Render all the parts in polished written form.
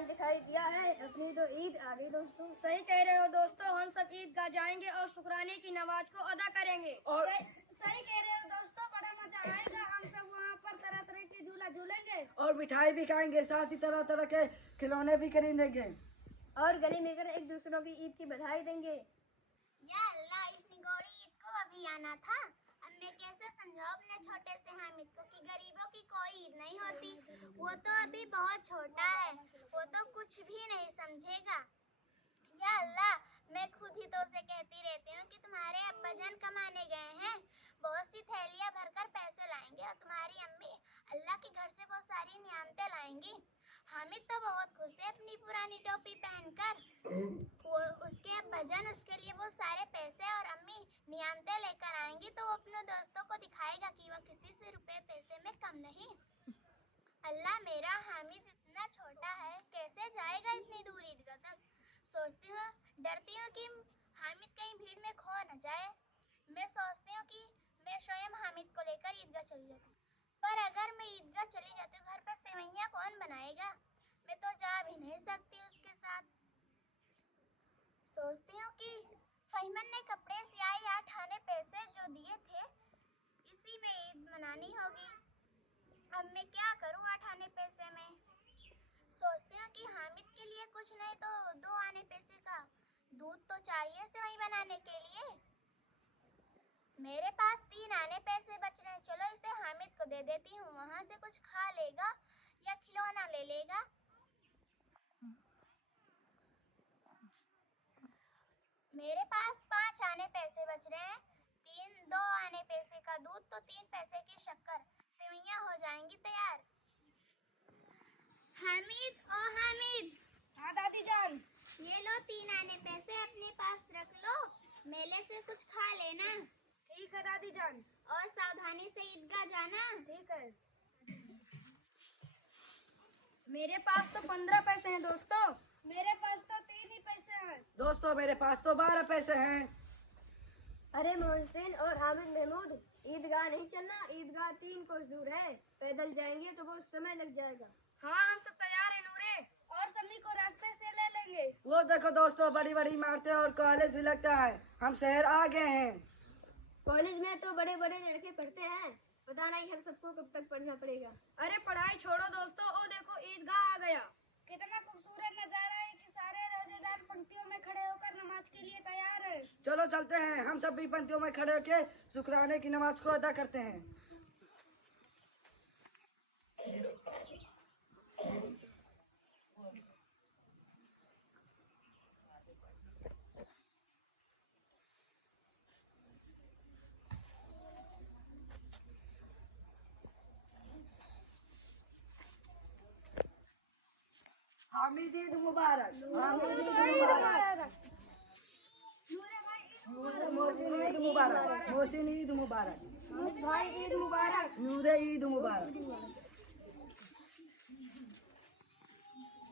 चांद दिखाई दिया है, अपनी तो ईद आ गई दोस्तों। सही कह रहे हो दोस्तों, हम सब ईदगाह जाएंगे और शुक्राने की नमाज को अदा करेंगे। और सही कह रहे हो दोस्तों, बड़ा मजा आएगा। हम सब वहाँ पर तरह तरह के झूला झूलेंगे और मिठाई भी खाएंगे, साथ ही तरह तरह के खिलौने भी खरीदेंगे और गले मिलकर एक दूसरों की ईद की बधाई देंगे। या अल्लाह, इस निगोरी ईद को अभी आना था। अब मैं कैसे समझाऊं अपने छोटे से हामिद को कि गरीबों की कोई ईद नहीं होती। वो तो अभी बहुत छोटा है, वो तो कुछ भी नहीं समझेगा। या अल्लाह, मैं खुद ही तो उसे कहती रहती हूँ कि तुम्हारे अब्बाजान कमाने गए हैं, बहुत सी थैलियाँ भरकर पैसे लाएंगे और तुम्हारी अम्मी अल्लाह के घर से बहुत सारी नियामतें लाएंगी। हामिद तो बहुत खुश है अपनी पुरानी टोपी पहनकर। वो उसके अब्बाजान उसके लिए बहुत सारे पैसे और अम्मी नियामतें लेकर आएंगी तो वो अपने दोस्तों को दिखाएगा कि वह किसी से रुपए पैसे में कम नहीं। अल्लाह, मेरा हामिद इतना छोटा है, कैसे जाएगा इतनी दूर ईदगाह तक। सोचती हूँ, डरती हूँ कि हामिद कहीं भीड़ में खो न जाए। मैं सोचती हूँ कि मैं स्वयं हामिद को लेकर ईदगाह चली जाती, पर अगर मैं ईदगाह चली जाती हूँ, घर पर सेवैयाँ कौन बनाएगा। मैं तो जा भी नहीं सकती उसके साथ। सोचती हूँ कि फहीमन ने कपड़े सियाई 8 आने पैसे जो दिए थे, इसी में ईद मनानी होगी। अब मैं क्या करूँ 8 आने पैसे में। सोचती हूँ कि हामिद के लिए कुछ नहीं तो 2 आने पैसे का दूध तो चाहिए सेवई बनाने के लिए। मेरे पास 3 आने पैसे बच रहे हैं, चलो इसे हामिद को दे देती हूँ, वहाँ से कुछ खा लेगा या खिलौना ले लेगा। मेरे पास 5 आने पैसे बच रहे हैं, 2 आने पैसे का दूध तो 3 पैसे की शक्कर, सेवैयाँ हो जाएंगी तैयार। हामिद, ओ हामिद। हाँ दादी जान। ये लो 3 आने पैसे, अपने पास रख लो, मेले से कुछ खा लेना। ठीक है दादी जान। और सावधानी से ईदगाह जाना। ठीक है। मेरे पास तो 15 पैसे हैं दोस्तों। मेरे पास तो 3 ही पैसे हैं दोस्तों, मेरे पास तो 12 पैसे हैं। अरे मोहसिन और हामिद महमूद, ईदगाह नहीं चलना, ईदगाह 3 कोस दूर है, पैदल जाएंगे तो बहुत समय लग जाएगा। हाँ, हम सब तैयार हैं नूरे, और समी को रास्ते से ले लेंगे। वो देखो दोस्तों, बड़ी बड़ी इमारतें और कॉलेज भी लगता है, हम शहर आ गए हैं। कॉलेज में तो बड़े बड़े लड़के पढ़ते हैं, पता नहीं हम सबको कब तक पढ़ना पड़ेगा। अरे पढ़ाई छोड़ो दोस्तों, ओ देखो ईदगाह आ गया। कितना खूबसूरत नजारा है कि सारे रोजेदार पंक्तियों में खड़े होकर नमाज के लिए तैयार हैं। चलो चलते हैं, हम सब भी पंक्तियों में खड़े होकर शुक्राने की नमाज को अदा करते हैं। हामिद ईद मुबारक। हामिद ईद मुबारक। मोहसिन ईद मुबारक। मोहसिन ईद मुबारक। भाई ईद मुबारक। नूरे ईद मुबारक।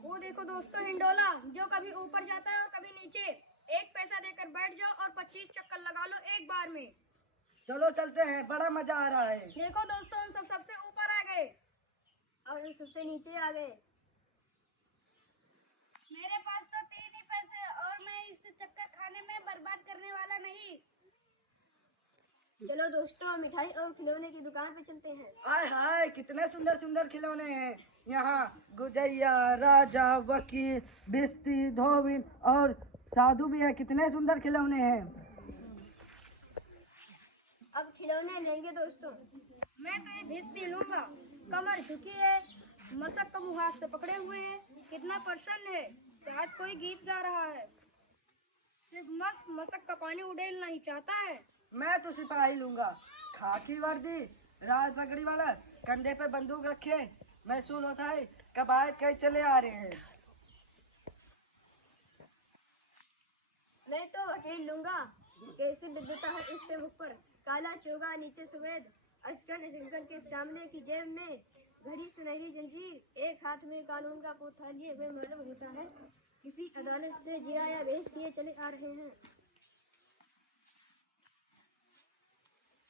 वो देखो दोस्तों हिंडोला, जो कभी ऊपर जाता है और कभी नीचे। 1 पैसा देकर बैठ जाओ और 25 चक्कर लगा लो एक बार में। चलो चलते हैं, बड़ा मजा आ रहा है। देखो दोस्तों, हम सब सबसे ऊपर आ गए और हम सबसे नीचे आ गए। मेरे पास तो 3 ही पैसे और मैं इस चक्कर खाने में बर्बाद करने वाला नहीं। चलो दोस्तों, मिठाई और खिलौने की दुकान पे चलते हैं। हाय हाय, कितने सुंदर सुंदर खिलौने हैं यहाँ। गुजैया, राजा, वकील, भिश्ती, धोबिन और साधु भी है, कितने सुंदर खिलौने हैं। अब खिलौने लेंगे दोस्तों। मैं तो ये भिश्ती लूंगा, कमर झुकी है, मशक का मुंह हाथ से पकड़े हुए हैं, कितना प्रसन्न है, शायद कोई गीत गा रहा है। सिर्फ मशक का पानी उड़ेलना ही चाहता है। मैं तो सिपाही लूंगा, खाकी वर्दी, राज पगड़ी वाला, कंधे पे बंदूक रखे, महसूस होता है कबायत कहीं चले आ रहे हैं। मैं तो वकील लूंगा, कैसे विद्युता है इसके मुख पर, काला चोगा नीचे सफेद, अजगर जंगल के सामने की जेब में घड़ी सुनहरी जंजीर, एक हाथ में कानून का पोथा लिए हुए मालूम होता है किसी अदालत से जिया या भेज किए चले आ रहे हैं।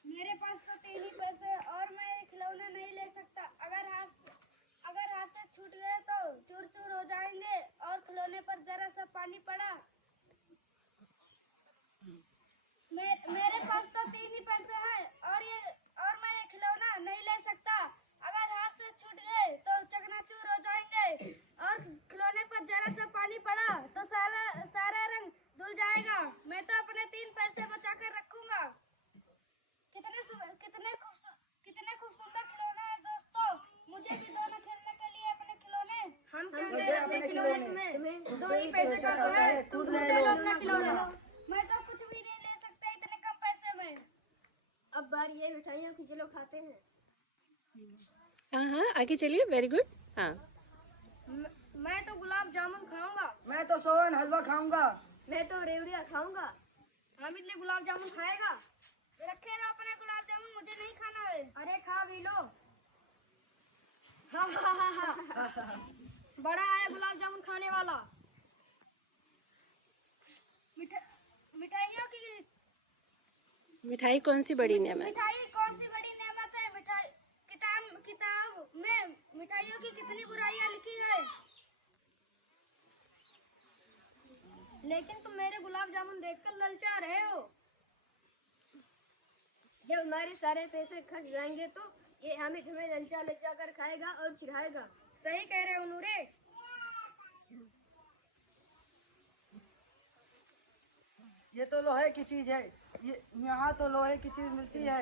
मेरे पास तो 3 ही पैसे और मैं खिलौना नहीं ले सकता। अगर हाथ से छूट गए तो चूर चूर हो जाएंगे। पर जरा सा पानी पड़ा। मेरे पास तो 3 ही पैसे हैं और मैं ये खिलौना नहीं ले सकता। अगर हाथ से छूट गए तो चकनाचूर हो जाएंगे और खिलौने पर जरा सा पानी पड़ा तो सारा रंग धुल जाएगा। मैं तो अपने 3 पैसे बचा कर रखूंगा। कितने खूब सुंदर खिलौने हैं दोस्तों। मुझे भी दो ना खेलने के लिए अपने खिलौने। हम क्यों दे अपने खिलौने तुम्हें? 2 ही पैसे का तो है, तुम ले लो अपना खिलौना। मैं तो कुछ भी नहीं ले सकता इतने कम पैसे में। अब बारी है मिठाइयों की, जो लोग खाते हैं। हाँ हाँ, आगे चलिए। Very good. हाँ, मैं तो गुलाब जामुन खाऊंगा। मैं तो सोन हलवा खाऊंगा। मैं तो रेवड़िया खाऊंगा। हामिद ने गुलाब जामुन खाएगा। रखे रहो अपने गुलाब जामुन, मुझे नहीं खाना है। अरे खा भी लो। हा हा हा हा। बड़ा आया गुलाब जामुन खाने वाला। मिठाइयों की मिठाई कौन सी बड़ी नेमत? मिठाई कौन सी बड़ी नेमत है? मिठाई किताब में मिठाइयों की कितनी बुराइयां लिखी है। लेकिन तुम मेरे गुलाब जामुन देखकर ललचा रहे हो। जब हमारे सारे पैसे खर्च जाएंगे तो ये हामिद हमें ललचा ललचा कर खाएगा और चिढ़ाएगा। सही कह रहे हो नूरे। ये तो लोहे की चीज है। यहाँ तो लोहे की चीज मिलती है।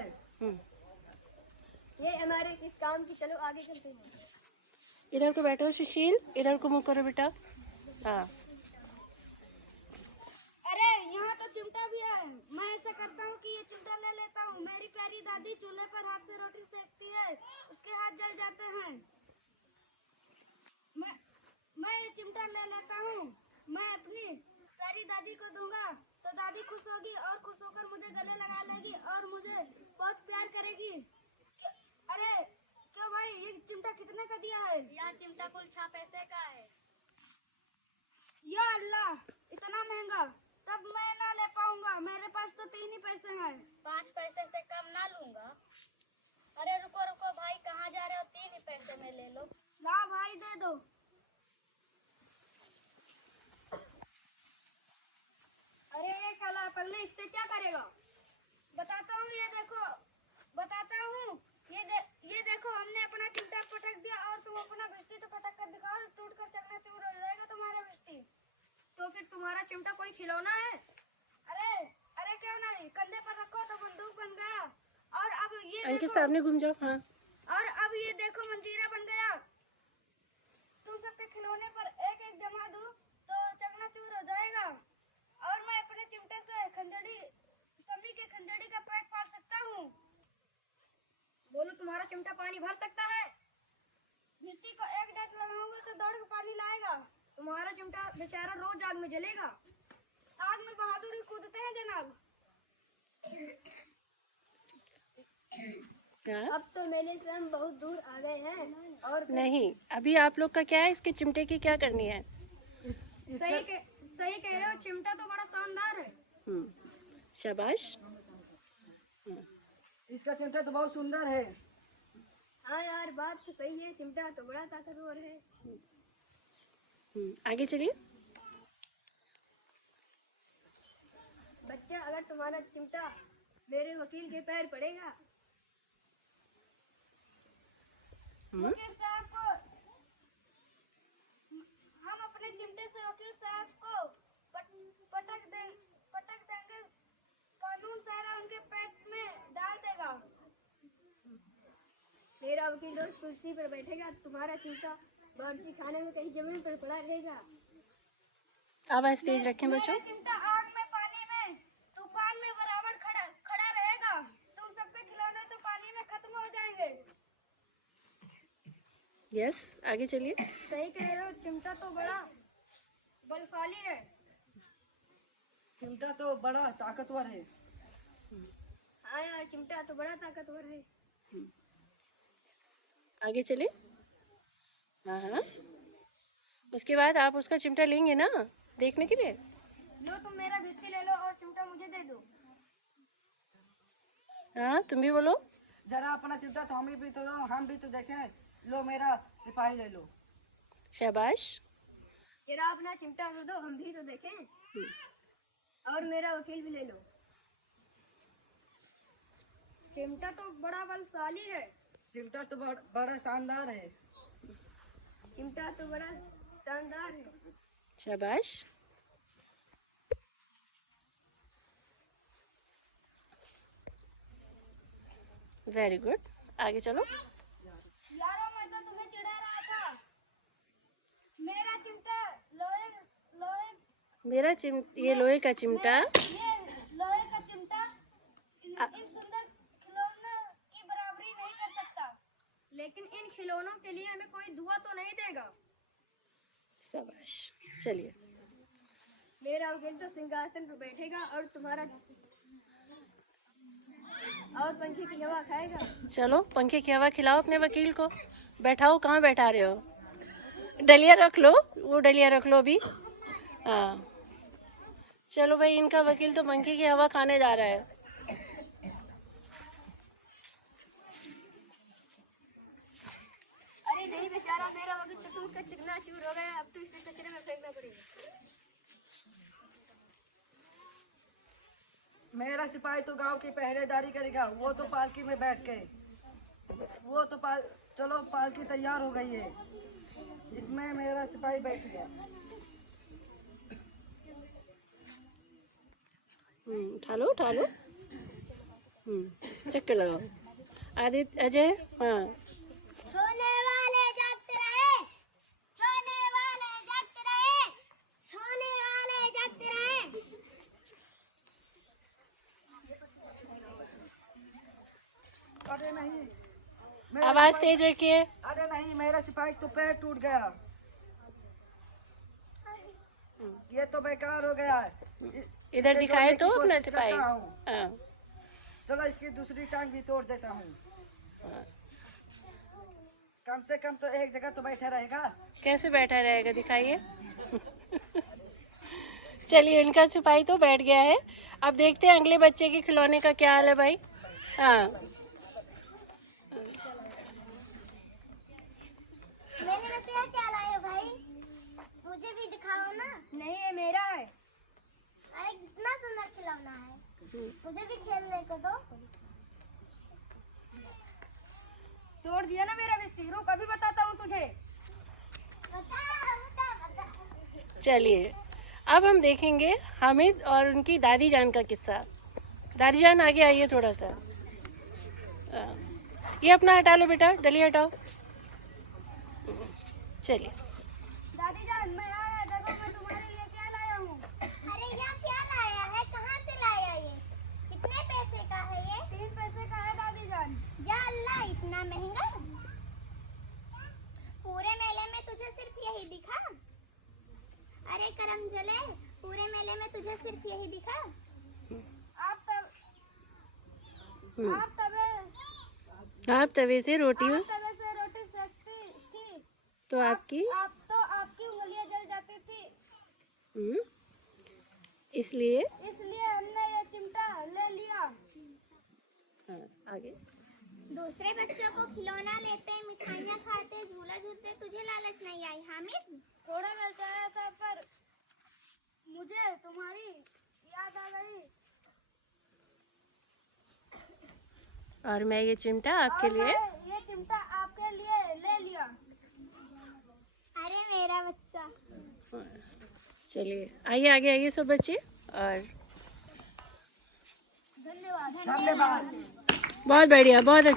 ये हमारे किस काम की। चलो आगे चलते हैं। इधर को बैठो सुशील, इधर को मुँह करो बेटा। हाँ, अरे यहाँ तो चिमटा भी है। मैं ऐसा करता हूँ कि ये चिमटा ले लेता हूँ। मेरी प्यारी दादी चूल्हे पर हाथ से रोटी सेकती है, उसके हाथ जल जाते हैं। मैं ये चिमटा ले लेता हूँ। मैं अपनी प्यारी दादी को दूंगा तो दादी खुश होगी और खुश होकर मुझे गले लगा लेगी और मुझे बहुत प्यार करेगी। अरे क्यों भाई, ये चिमटा कितने का दिया है? यह चिमटा कुल 6 पैसे का है। या अल्लाह, इतना महंगा। तब मैं ना ले पाऊंगा, मेरे पास तो 3 ही पैसे हैं। 5 पैसे से कम ना लूंगा। अरे रुको रुको भाई, कहाँ जा रहे हो? 3 ही पैसे में ले लो। ला भाई, दे दो। अरे ये काला पगले, इससे क्या करेगा? बताता हूँ, ये देखो। बताता हूँ, ये देखो, हमने अपना चिमटा पटक दिया और तुम अपना बिस्ती तो पटक कर दिखाओ। टूट कर चकनाचूर हो जाएगा तुम्हारा बिस्ती। तो फिर तुम्हारा चिमटा कोई खिलौना है? अरे क्यों नहीं, कंधे पर रखो तो बंदूक बन गया। और अब ये इनके देखो, सामने घूम जाओ। हाँ, और अब ये देखो, मंजीरा बन गया। तुम सबके खिलौने पर एक एक जमा दूं तो चकनाचूर हो जाएगा। और मैं अपने चिमटे से समी के खंजड़ी का पेट फाड़ सकता हूँ। बोलो, तुम्हारा चिमटा पानी भर सकता है? मिट्टी को एक डांट लगाऊंगा तो दौड़ के पानी लाएगा। तुम्हारा चिमटा बेचारा रोज आग में जलेगा। आग में बहादुरी कूदते हैं जनाब। क्या? अब तो मेले से हम बहुत दूर आ गए हैं और नहीं, अभी आप लोग का क्या है? इसके चिमटे की क्या करनी है? सही कह रहे हो, चिमटा तो बड़ा शानदार है। शाबाश। इसका चिमटा तो बहुत सुंदर है। हाँ यार, बात तो सही है, चिमटा तो बड़ा ताकतवर है। आगे चलिए। बच्चा, अगर तुम्हारा चिमटा मेरे वकील के पैर पड़ेगा। वकील साहब को हम अपने चिमटे से वकील साहब को पटक देंगे। कानून सारा उनके पेट में डाल देगा। मेरा वकील रोज कुर्सी पर बैठेगा, तुम्हारा चिमटा बावर्ची खाने में कहीं जमीन पर पड़ा रहेगा। आवाज तेज रखें बच्चों। मेरा चिमटा आग में, पानी में, तूफान में बराबर खड़ा रहेगा। तुम सबके खिलौने तो पानी में खत्म हो जाएंगे। यस, आगे चलिए। सही कह रहे हो, चिमटा तो बड़ा बलशाली है। चिमटा तो बड़ा ताकतवर है। हाँ यार, चिमटा तो बड़ा ताकतवर है। आगे चलिए। हाँ हाँ, उसके बाद आप उसका चिमटा लेंगे ना देखने के लिए? लो, तुम मेरा बिस्ती ले लो और चिमटा मुझे दे दो। हाँ, तुम भी बोलो। जरा अपना चिमटा तो हमें भी तो दो, हम भी तो देखें। लो, मेरा सिपाही ले लो। शाबाश। जरा अपना चिमटा तो दो, हम भी तो देखें। और मेरा वकील भी ले लो। चिमटा तो बड़ा बलशाली है। चिमटा तो बड़ा शानदार है। चिमटा तो बड़ा शानदार है। शाबाश। वेरी गुड, आगे चलो। यारों, मैं तो तुम्हें चिढ़ा रहा था। मेरा चिमटा ये लोहे का चिमटा ये लोहे का चिमटा इन सुंदर खिलौनों की बराबरी नहीं कर सकता। लेकिन इन खिलौनों के लिए हमें कोई दुआ तो नहीं देगा। शाबाश, चलिए। मेरा वकील तो सिंहासन पर बैठेगा और पंखे की हवा खाएगा। चलो पंखे की हवा खिलाओ अपने वकील को। बैठाओ, कहाँ बैठा रहे हो? डलिया रख लो, वो डलिया रख लो अभी। हाँ चलो भाई, इनका वकील तो पंखे की हवा खाने जा रहा है। अरे नहीं बेचारा, मेरा वकील तो टूट कर चिकनाचूर हो गया। अब तो इसे कचरे में फेंकना पड़ेगा। मेरा सिपाही तो गांव की पहरेदारी करेगा। वो तो पालकी में बैठ के चलो पालकी तैयार हो गई है, इसमें मेरा सिपाही बैठ गया। उठा लो। चक्कर लगाओ। आदित्य, अजय, हाँ। सोने वाले जागते रहे, सोने वाले जागते रहे, सोने वाले जागते रहे। अरे नहीं, आवाज तेज रखिए। अरे नहीं, मेरा सिपाही तो पैर टूट गया। ये तो बेकार हो गया है। इधर दिखाए तो अपना कोशिश सिपाही। करता हूँ। हाँ। चलो इसकी दूसरी टांग भी तोड़ देता हूँ। कम से कम तो एक जगह तो बैठा रहेगा। कैसे बैठा रहेगा, दिखाइए। चलिए, इनका सिपाही तो बैठ गया है। अब देखते हैं अगले बच्चे के खिलौने का क्या हाल है भाई। हाँ, मैंने बताया क्या लाए हो भाई, मुझे भी दिखाओ ना। नहीं, ये मेरा है। अरे कितना सुंदर खिलौना है, मुझे भी खेलने को दो। तोड़ दिया ना मेरा बिस्ती। रुक, अभी बताता हूँ तुझे। बता। चलिए अब हम देखेंगे हामिद और उनकी दादी जान का किस्सा। दादी जान आगे आइए थोड़ा सा। ये अपना हटा लो बेटा, डली हटाओ। चलिए। दादी जान, मैं आया। देखो मैं तुम्हारे लिए क्या लाया हूँ। अरे यहाँ क्या लाया है, कहाँ से लाया ये, कितने पैसे का है ये? 3 पैसे का है दादी जान। या अल्लाह, इतना महंगा। पूरे मेले में तुझे सिर्फ यही दिखा? अरे करम जले, पूरे मेले में तुझे सिर्फ यही दिखा? आप तवे से रोटी सेकती थी तो आपकी आपकी उंगलियां जल जाती थी। इसलिए हमने ये चिमटा ले लिया। हाँ, आगे। दूसरे बच्चों को खिलौना लेते, मिठाइयाँ खाते, झूला झूलते, तुझे लालच नहीं आई हामिद? थोड़ा ललचाया था, पर मुझे तुम्हारी याद आ गई। और मैं ये चिमटा आपके लिए ये चिमटा आपके लिए ले लिया। अरे मेरा बच्चा। चलिए आइए, आगे आइए सब बच्चे। और धन्यवाद। धन्यवाद। बहुत बढ़िया, बहुत अच्छा।